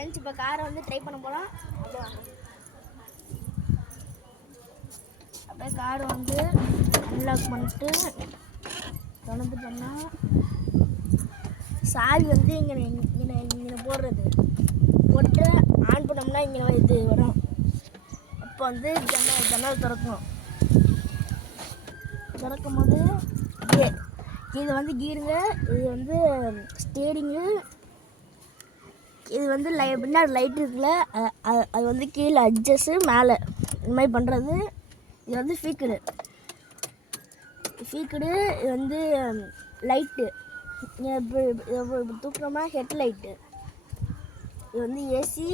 Friends இப்போ காரை வந்து ட்ரை பண்ண போகலாம். அப்படியே காரை வந்து அன்லாக் பண்ணிட்டு தொடர்ந்து பண்ணால் சாவி வந்து இங்கே போடுறது போட்டு ஆன் பண்ணோம்னா இங்கே இது வரும். அப்போ வந்து ஜன்னல் திறக்கும் போது இது வந்து கீருங்க, இது வந்து ஸ்டேரிங்கு, இது வந்து பின்னாடி லைட் இருக்குல்ல அது வந்து கீழே அட்ஜஸ்ட்டு மேலே இந்த மாதிரி பண்ணுறது. இது வந்து ஃபீக்கடு, இது வந்து லைட்டு தூக்கமாக ஹெட்லைட்டு. இது வந்து AC,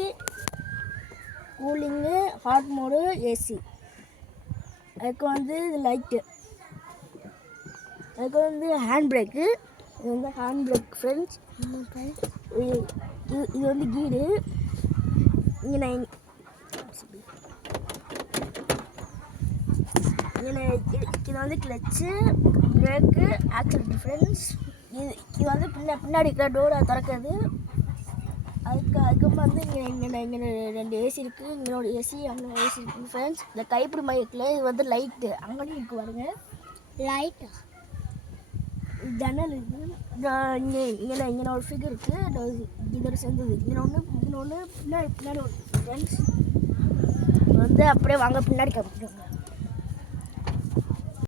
cooling, hot mode, AC. அதுக்கு வந்து இது லைட்டு. அதுக்கு வந்து ஹேண்ட் பிரேக்கு, இது வந்து ஹேண்ட் பிரேக் ஃப்ரெண்ட்ஸ். இது வந்து கீரு. இங்கே இது வந்து கிளச்சு, பிரேக்கு, ஆக்சிலேட்டர் ஃப்ரெண்ட்ஸ். இது வந்து பின்னாடி இருக்கிற டோரை திறக்கிறது. அதுக்கப்புறம் வந்து இங்கே 2 ஏசி இருக்குது. இங்கே ஏசி, அங்கே ஏசி இருக்குது ஃப்ரெண்ட்ஸ். இந்த கைப்பிடி மைக்கில் இது வந்து லைட்டு அங்கேயும் இருக்குது பாருங்க. லைட்டு ஜன்னல் இருக்குது. இங்கே ஒரு ஃபிகர் இருக்குது, இதோட சேர்ந்தது. இன்னொன்று பின்னாடி ஃப்ரெண்ட்ஸ் வந்து அப்படியே வாங்க பின்னாடி காமிக்கிறோங்க.